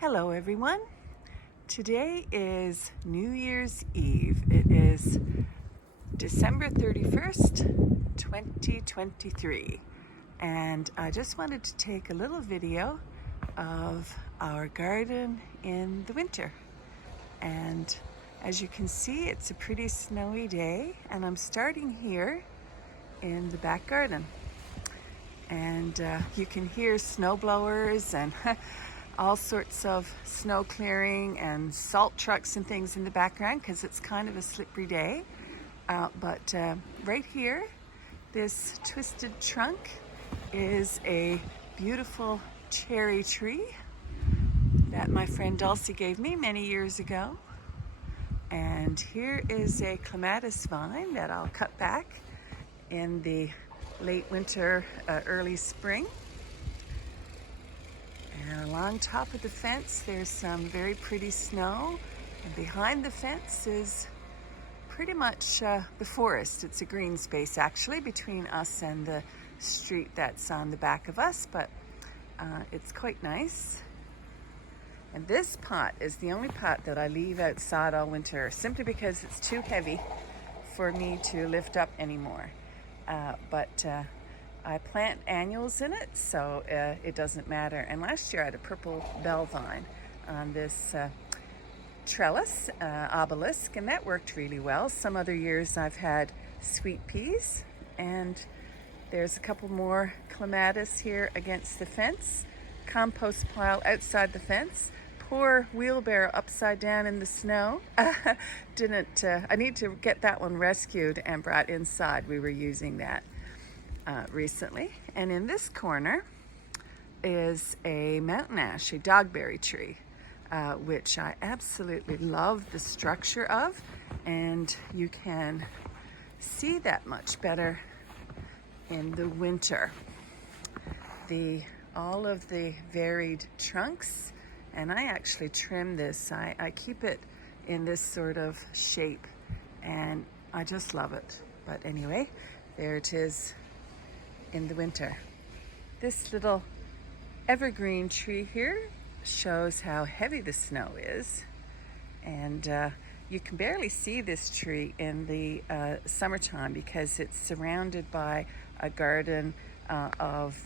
Hello everyone. Today is New Year's Eve. It is December 31st, 2023. And I just wanted to take a little video of our garden in the winter. And as you can see, it's a pretty snowy day, and I'm starting here in the back garden. And you can hear snow blowers and all sorts of snow clearing and salt trucks and things in the background because it's kind of a slippery day. But right here, this twisted trunk is a beautiful cherry tree that my friend Dulcie gave me many years ago. And here is a clematis vine that I'll cut back in the late winter, early spring. And along top of the fence, there's some very pretty snow. And behind the fence is pretty much the forest. It's a green space actually between us and the street that's on the back of us, but it's quite nice. And this pot is the only pot that I leave outside all winter, simply because it's too heavy for me to lift up anymore. But I plant annuals in it, so it doesn't matter. And last year I had a purple bell vine on this trellis, obelisk, and that worked really well. Some other years I've had sweet peas, and there's a couple more clematis here against the fence. Compost pile outside the fence. Poor wheelbarrow upside down in the snow. I need to get that one rescued and brought inside. We were using that recently. And in this corner is a mountain ash, a dogberry tree, which I absolutely love the structure of, and you can see that much better in the winter. All of the varied trunks, and I actually trim this. I keep it in this sort of shape, and I just love it. But anyway, there it is in the winter. This little evergreen tree here shows how heavy the snow is, and you can barely see this tree in the summertime because it's surrounded by a garden of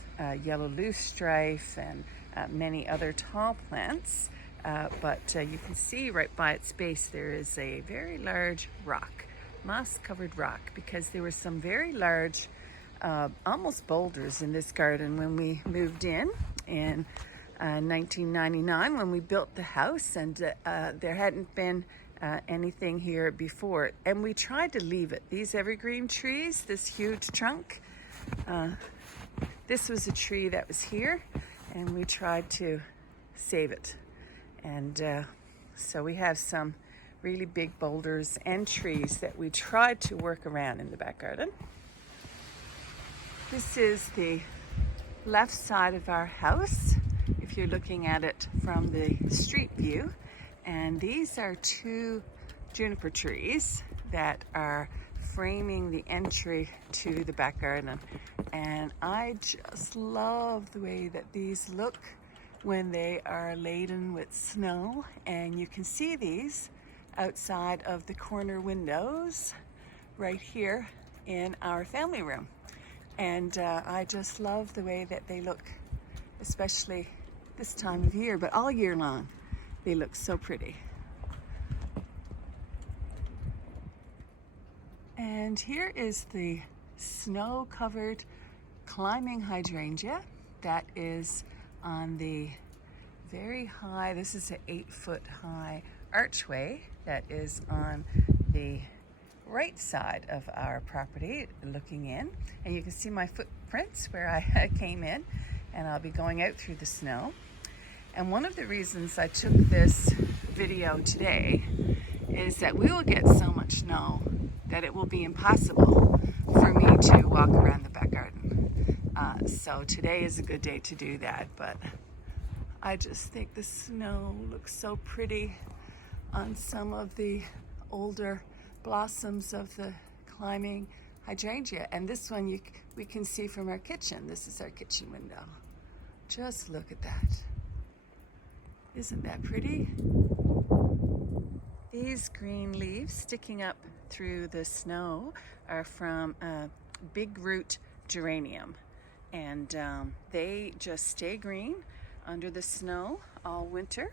yellow loosestrife and many other tall plants, but you can see right by its base there is a very large rock, moss-covered rock, because there were some very large almost boulders in this garden when we moved in 1999, when we built the house, and there hadn't been anything here before, and we tried to leave it. These evergreen trees, this huge trunk, this was a tree that was here, and we tried to save it. And so we have some really big boulders and trees that we tried to work around in the back garden. This is the left side of our house, if you're looking at it from the street view. And these are two juniper trees that are framing the entry to the back garden. And I just love the way that these look when they are laden with snow. And you can see these outside of the corner windows right here in our family room. And I just love the way that they look, especially this time of year, but all year long. They look so pretty. And here is the snow-covered climbing hydrangea that is on the very high, this is an 8-foot high archway that is on the right side of our property looking in. And you can see my footprints where I came in, and I'll be going out through the snow. And one of the reasons I took this video today is that we will get so much snow that it will be impossible for me to walk around the back garden. So today is a good day to do that, but I just think the snow looks so pretty on some of the older blossoms of the climbing hydrangea. And this one we can see from our kitchen. This is our kitchen window. Just look at that. Isn't that pretty? These green leaves sticking up through the snow are from a big root geranium, and they just stay green under the snow all winter.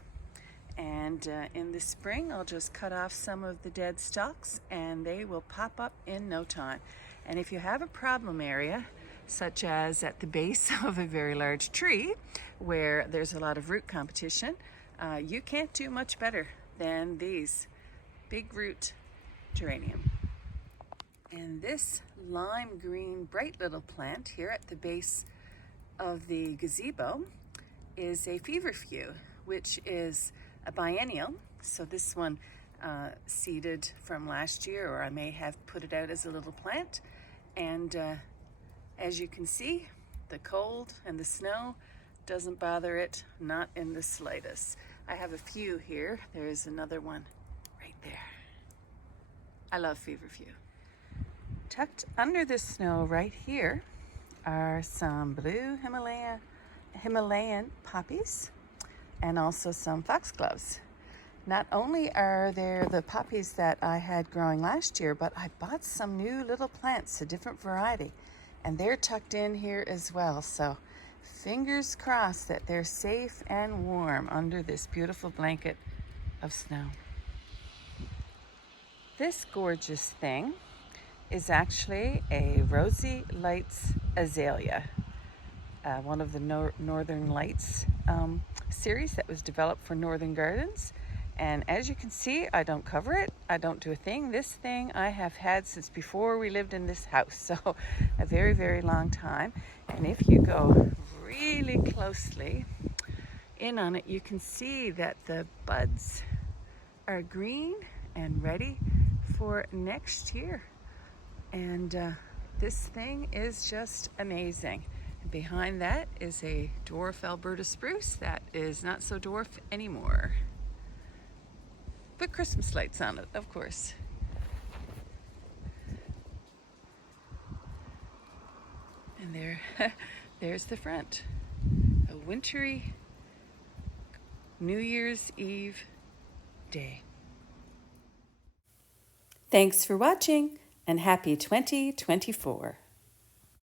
And in the spring, I'll just cut off some of the dead stalks and they will pop up in no time. And if you have a problem area, such as at the base of a very large tree where there's a lot of root competition, you can't do much better than these big root geranium. And this lime green bright little plant here at the base of the gazebo is a feverfew, which is a biennial. So this one seeded from last year, or I may have put it out as a little plant. And as you can see, the cold and the snow doesn't bother it, not in the slightest. I have a few here. There's another one right there. I love feverfew. Tucked under the snow right here are some blue Himalayan poppies and also some foxgloves. Not only are there the poppies that I had growing last year, but I bought some new little plants, a different variety, and they're tucked in here as well. So fingers crossed that they're safe and warm under this beautiful blanket of snow. This gorgeous thing is actually a Rosy Lights azalea, one of the Northern Lights series that was developed for Northern Gardens. And as you can see, I don't cover it. I don't do a thing. This thing I have had since before we lived in this house, so a very, very long time. And if you go really closely in on it, you can see that the buds are green and ready for next year. And this thing is just amazing. And behind that is a dwarf Alberta spruce that is not so dwarf anymore. Put Christmas lights on it, of course. And there's the front. A wintry New Year's Eve day. Thanks for watching, and happy 2024.